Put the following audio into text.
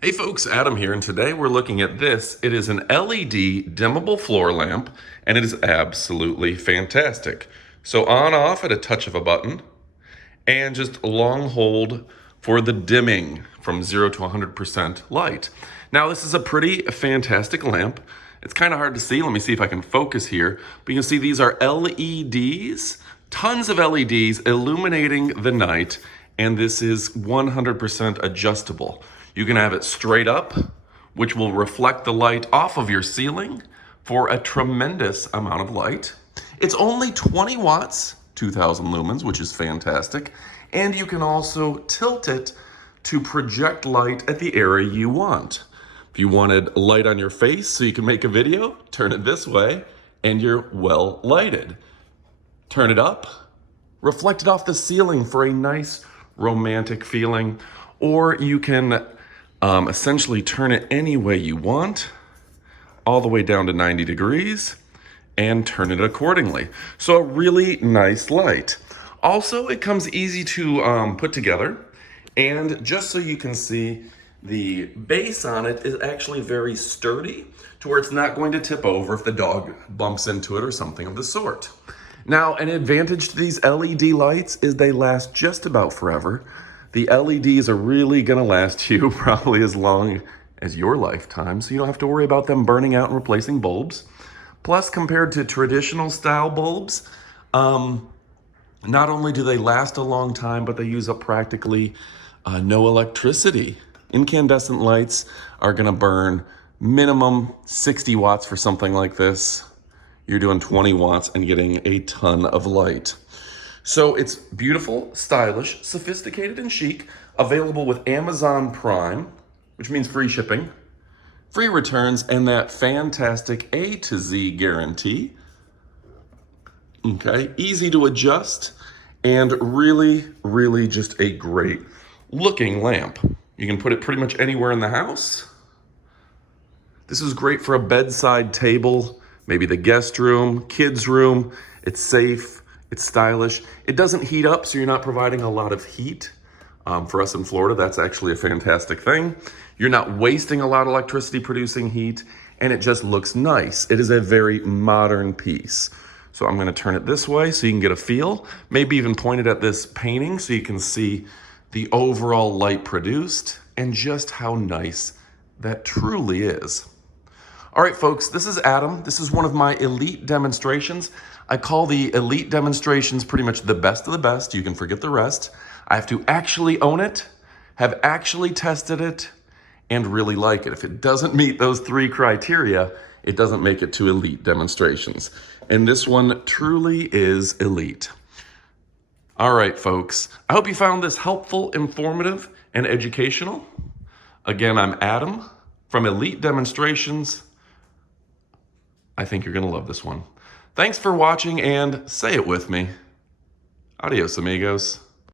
Hey folks, Adam here, and today we're looking at this. It is an LED dimmable floor lamp, and it is absolutely fantastic. So on off at a touch of a button, and just long hold for the dimming from 0 to 100% light. Now this is a pretty fantastic lamp. It's kind of hard to see. Let me see if I can focus here. But you can see these are LEDs, tons of LEDs illuminating the night, and this is 100% adjustable. You can have it straight up, which will reflect the light off of your ceiling for a tremendous amount of light. It's only 20 watts, 2000 lumens, which is fantastic. And you can also tilt it to project light at the area you want. If you wanted light on your face so you can make a video, turn it this way and you're well lighted. Turn it up, reflect it off the ceiling for a nice romantic feeling, or you can essentially turn it any way you want, all the way down to 90 degrees, and turn it accordingly. So a really nice light. Also, it comes easy to put together, and just so you can see, the base on it is actually very sturdy to where it's not going to tip over if the dog bumps into it or something of the sort. Now, an advantage to these LED lights is they last just about forever. The LEDs are really gonna last you probably as long as your lifetime, so you don't have to worry about them burning out and replacing bulbs. Plus, compared to traditional style bulbs, not only do they last a long time, but they use up practically no electricity. Incandescent lights are gonna burn minimum 60 watts for something like this. You're doing 20 watts and getting a ton of light. So it's beautiful, stylish, sophisticated, and chic, available with Amazon Prime, which means free shipping, free returns, and that fantastic A to Z guarantee. Okay, easy to adjust, and really, really just a great looking lamp. You can put it pretty much anywhere in the house. This is great for a bedside table, maybe the guest room, kids room. It's safe. It's stylish. It doesn't heat up, so you're not providing a lot of heat. For us in Florida, that's actually a fantastic thing. You're not wasting a lot of electricity producing heat, and it just looks nice. It is a very modern piece. So I'm gonna turn it this way so you can get a feel, maybe even point it at this painting so you can see the overall light produced and just how nice that truly is. All right, folks, this is Adam. This is one of my elite demonstrations. I call the elite demonstrations pretty much the best of the best. You can forget the rest. I have to actually own it, have actually tested it, and really like it. If it doesn't meet those 3 criteria, it doesn't make it to elite demonstrations. And this one truly is elite. All right, folks, I hope you found this helpful, informative, and educational. Again, I'm Adam from Elite Demonstrations. I think you're gonna love this one. Thanks for watching, and say it with me. Adios, amigos.